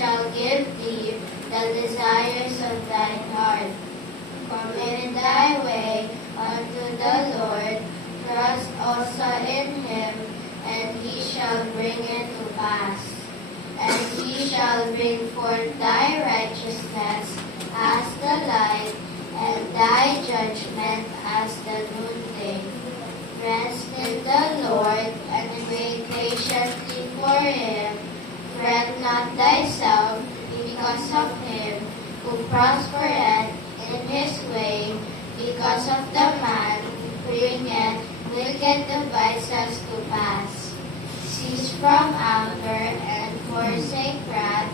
shall give thee the desires of thine heart. Commit thy way unto the Lord, trust also in him, and he shall bring it to pass. And he shall bring forth thy righteousness as the light, and thy judgment as the noonday. Rest in the Lord, and wait patiently for him. Fret not thyself because of him who prospereth in his way, because of the man who bringeth wicked devices to pass. Cease from anger and forsake wrath.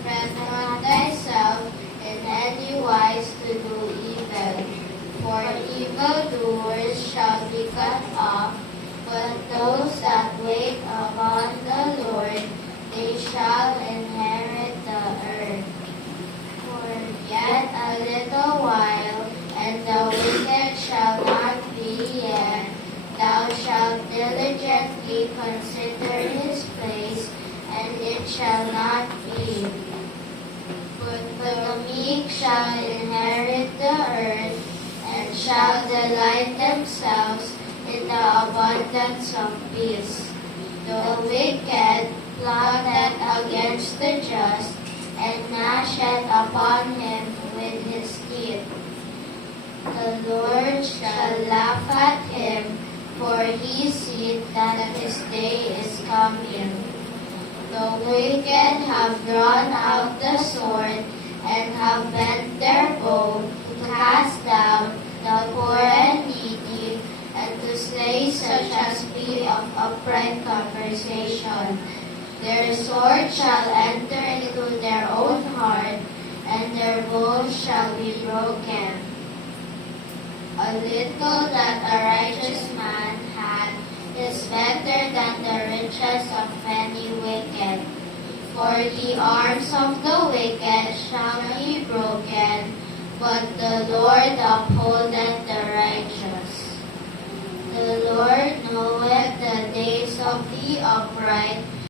Fret not thyself in any wise to do evil. For evildoers shall be cut off, but those that wait upon the Lord, they shall inherit the earth. For yet a little while, and the wicked shall not be yet. Thou shalt diligently consider his place, and it shall not be. But the meek shall inherit the earth, and shall delight themselves in the abundance of peace. The wicked plotteth against the just, and gnasheth upon him with his teeth. The Lord shall laugh at him, for he seeth that his day is coming. The wicked have drawn out the sword, and have bent their bow to cast down the poor and needy, and to slay such as be of upright conversation. Their sword shall enter into their own heart, and their bows shall be broken. A little that a righteous man had is better than the riches of many wicked. For the arms of the wicked shall be broken, but the Lord upholdeth the righteous. The Lord knoweth the days of the upright,